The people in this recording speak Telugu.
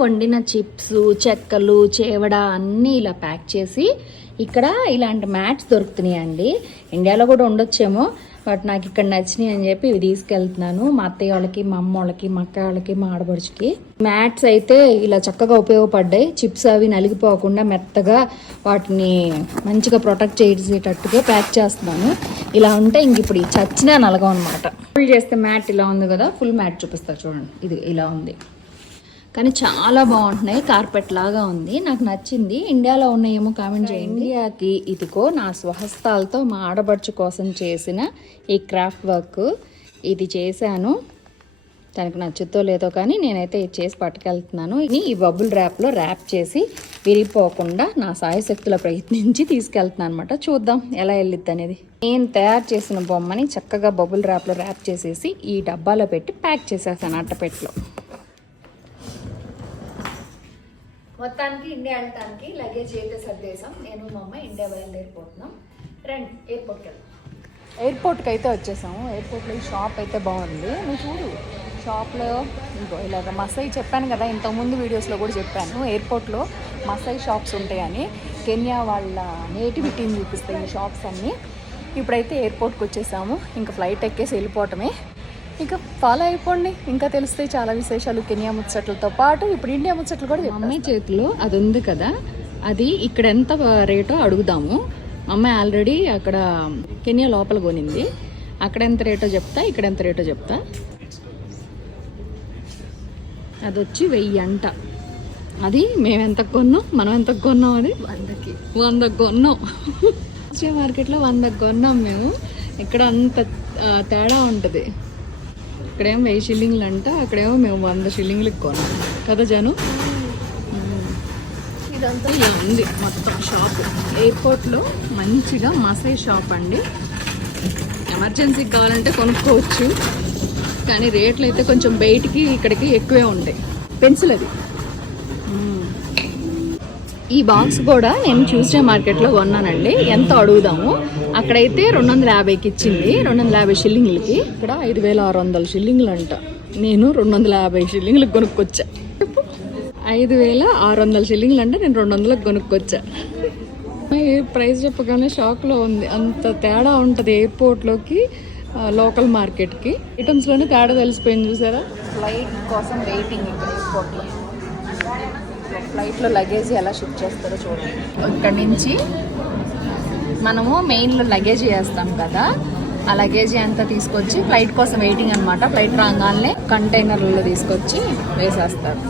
వండిన చిప్స్, చెక్కలు, చేవడ అన్నీ ఇలా ప్యాక్ చేసి ఇక్కడ ఇలాంటి మ్యాట్స్ దొరుకుతున్నాయండి. ఇండియాలో కూడా ఉండొచ్చేమో, బట్ నాకు ఇక్కడ నచ్చినాయి అని చెప్పి ఇవి తీసుకెళ్తున్నాను. మా అత్తయ్య వాళ్ళకి, మా అమ్మ వాళ్ళకి, మా అక్క వాళ్ళకి, మా ఆడబడుచుకి. మ్యాట్స్ అయితే ఇలా చక్కగా ఉపయోగపడ్డాయి. చిప్స్ అవి నలిగిపోకుండా మెత్తగా వాటిని మంచిగా ప్రొటెక్ట్ చేసేటట్టుగా ప్యాక్ చేస్తున్నాను. ఇలా ఉంటే ఇంక ఇప్పుడు చచ్చినా నలగం అనమాట. ఫుల్ చేస్తే మ్యాట్ ఇలా ఉంది కదా, ఫుల్ మ్యాట్ చూపిస్తా చూడండి. ఇది ఇలా ఉంది కానీ చాలా బాగుంటున్నాయి. కార్పెట్ లాగా ఉంది, నాకు నచ్చింది. ఇండియాలో ఉన్నాయేమో కామెంట్ చేయండి. ఇండియాకి ఇదిగో నా స్వహస్తాలతో మా ఆడబడుచు కోసం చేసిన ఈ క్రాఫ్ట్ వర్క్ ఇది చేశాను. తనకు నచ్చుతో లేదో కానీ నేనైతే ఇది చేసి పట్టుకెళ్తున్నాను. ఈ బబుల్ ర్యాప్లో ర్యాప్ చేసి విరిగిపోకుండా నా సాయశక్తుల ప్రయత్నించి తీసుకెళ్తున్నాను అనమాట. చూద్దాం ఎలా వెళ్ళిద్ది అనేది. నేను తయారు చేసిన బొమ్మని చక్కగా బబుల్ ర్యాప్లో ర్యాప్ చేసేసి ఈ డబ్బాలో పెట్టి ప్యాక్ చేసేసాను అట్టపెట్టలో. మొత్తానికి ఇండియా వెళ్ళటానికి లగేజ్ అయితే సర్దేశాం. నేను మా అమ్మ ఇండియా బయలుదేరిపోతున్నాం. రండి ఎయిర్పోర్ట్కి వెళ్దాం. ఎయిర్పోర్ట్కి అయితే వచ్చేసాము. ఎయిర్పోర్ట్లో ఈ షాప్ అయితే బాగుంది. నువ్వు చూడు, షాప్లో ఇంకో ఇలాగ మసాయి చెప్పాను కదా, ఇంతకుముందు వీడియోస్లో కూడా చెప్పాను. ఎయిర్పోర్ట్లో మసాయి షాప్స్ ఉంటాయని. కెన్యా వాళ్ళ నేటివిటీని చూపిస్తాయి ఈ షాప్స్ అన్నీ. ఇప్పుడైతే ఎయిర్పోర్ట్కి వచ్చేసాము. ఇంకా ఫ్లైట్ ఎక్కేసి వెళ్ళిపోవటమే. ఇంకా ఫాలో అయిపోండి, ఇంకా తెలుస్తాయి చాలా విశేషాలు కెన్యా ముచ్చట్లతో పాటు. ఇప్పుడు ఇండియా ముచ్చట్లు కూడా మమ్మీ చేతిలో అది ఉంది కదా, అది ఇక్కడ ఎంత రేటో అడుగుదాము. అమ్మాయి ఆల్రెడీ అక్కడ కెన్యా లోపల కొనింది. అక్కడ ఎంత రేటో చెప్తా, ఇక్కడ ఎంత రేటో చెప్తా. అది వచ్చి 1000 అంట. అది మేము ఎంత కొన్నాం, మనం ఎంత కొన్నాం, అది 100 కొన్నాం. మార్కెట్లో 100 కొన్నాం మేము. ఇక్కడ అంత తేడా ఉంటుంది. ఇక్కడేమో 1000 షిల్లింగ్లు అంట, అక్కడేమో మేము 100 షిల్లింగ్లకు కొన్నాం కదా జను. ఇదంతా ఇలా ఉంది మొత్తం షాప్. ఎయిర్పోర్ట్లో మంచిగా మసాయి షాప్ అండి. ఎమర్జెన్సీకి కావాలంటే కొనుక్కోవచ్చు, కానీ రేట్లు అయితే కొంచెం బయటికి ఇక్కడికి ఎక్కువే ఉంటాయి. పెన్సిల్ అది. ఈ బాక్స్ కూడా నేను ట్యూస్డే మార్కెట్లో కొన్నానండి. ఎంత అడుగుదాము. అక్కడైతే 250కి ఇచ్చింది, 250 షిల్లింగ్లకి. ఇక్కడ 5600 షిల్లింగ్లు అంట. నేను 250 షిల్లింగ్లకు కొనుక్కొచ్చా. 5600 షిల్లింగ్లు అంటే నేను 200లకు కొనుక్కొచ్చా. ప్రైస్ చెప్పగానే షాక్లో ఉంది. అంత తేడా ఉంటుంది ఎయిర్పోర్ట్లోకి లోకల్ మార్కెట్కి. ఐటమ్స్లోనే తేడా తెలిసిపోయింది చూసారా. ఫ్లైట్ కోసం వెయిటింగ్ ఇక్కడ ఎయిర్పోర్ట్లో. ఫ్లైట్లో లగేజ్ ఎలా షిఫ్ట్ చేస్తారో చూడండి. ఇక్కడ నుంచి మనము మెయిన్లో లగేజ్ వేస్తాం కదా, ఆ లగేజ్ అంతా తీసుకొచ్చి ఫ్లైట్ కోసం వెయిటింగ్ అనమాట. ఫ్లైట్ రాగానే కంటైనర్లలో తీసుకొచ్చి వేసేస్తారు.